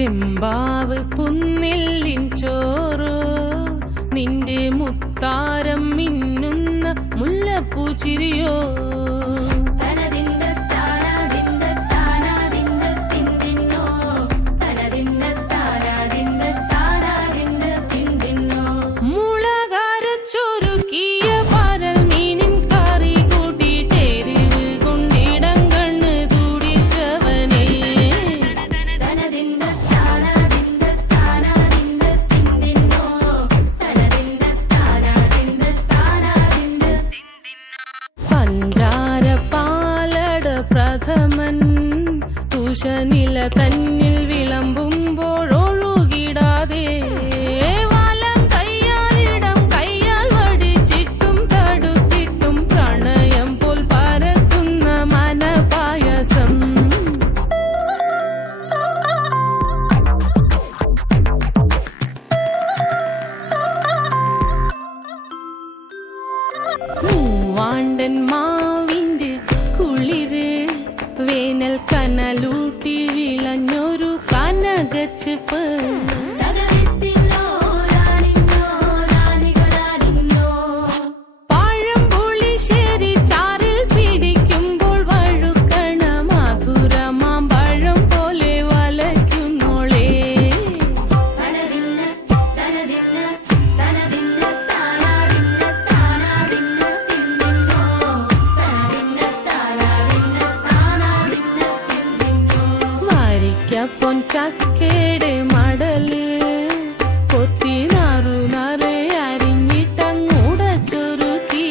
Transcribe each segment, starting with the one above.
ചെമ്പാവ് പുന്നെല്ലിൻ ചോറോ നിന്റെ മുത്താരം മിന്നുന്ന മുല്ലപ്പൂച്ചിരിയോ പ്രഥമൻ തുഷനില തന്നിൽ വിളമ്പുമ്പോഴൊഴുകിടാതെ വലം കയ്യാലിടം കയ്യാൽ വടിച്ചിട്ടും തടുത്തിട്ടും പ്രണയം പോൽ പരത്തുന്ന മനപായസം മൂവാണ്ടൻ മാവിന്റെ കുളിര് വേനൽ കനലൂട്ടി വിളഞ്ഞൊരു കനകച്ചിപ്പ് പഴംപുളിശ്ശേരി ചാറിൽ പിടിക്കുമ്പോൾ വഴുക്കണ മധുരമാം പഴം പോലെ വലയ്ക്കുന്നോളേ പൊൻചക്കയുടെ മടല് കൊത്തി നാറു നറെ അരിഞ്ഞിട്ടങ്ങൂട ചൊരുക്കി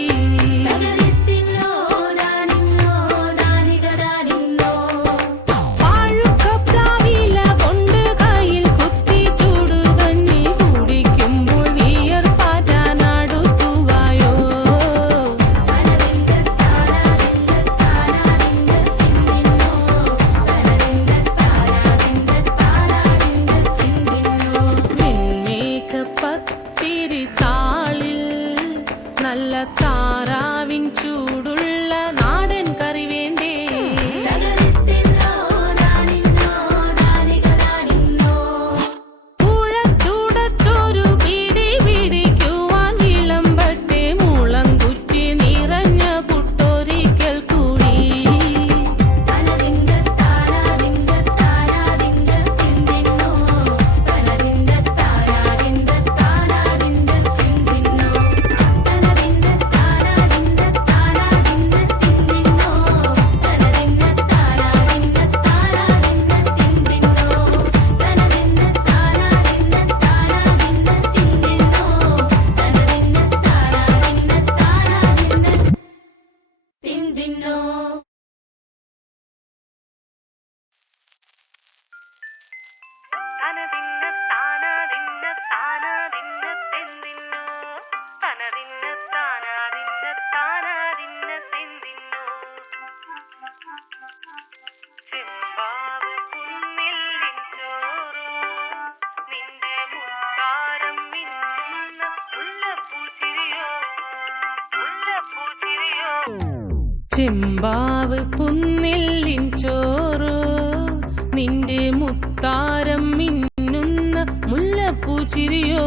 വാഴുക്കപ്ലാവില കൊണ്ട് കയ്യിൽ കുത്തി ചൂടുകഞ്ഞി കുടിക്കുമ്പോൾ വിയർപ്പാറ്റാനടുത്തുവായോ താളിൽ നല്ല താറാവിൻ ചൂടുള്ള നാടൻ കറി വേണ്ടേ ചൂടച്ചോരു പിടി പിടിക്കുവാൻ വിളമ്പട്ടെ മുളം കുറ്റി നിറഞ്ഞ പുട്ടൊരിക്കൽ കൂടി ചെമ്പാവ് പുന്നെല്ലിൻ ചോറോ നിന്റെ മുത്താരം മിന്നുന്ന മുല്ലപ്പൂച്ചിരിയോ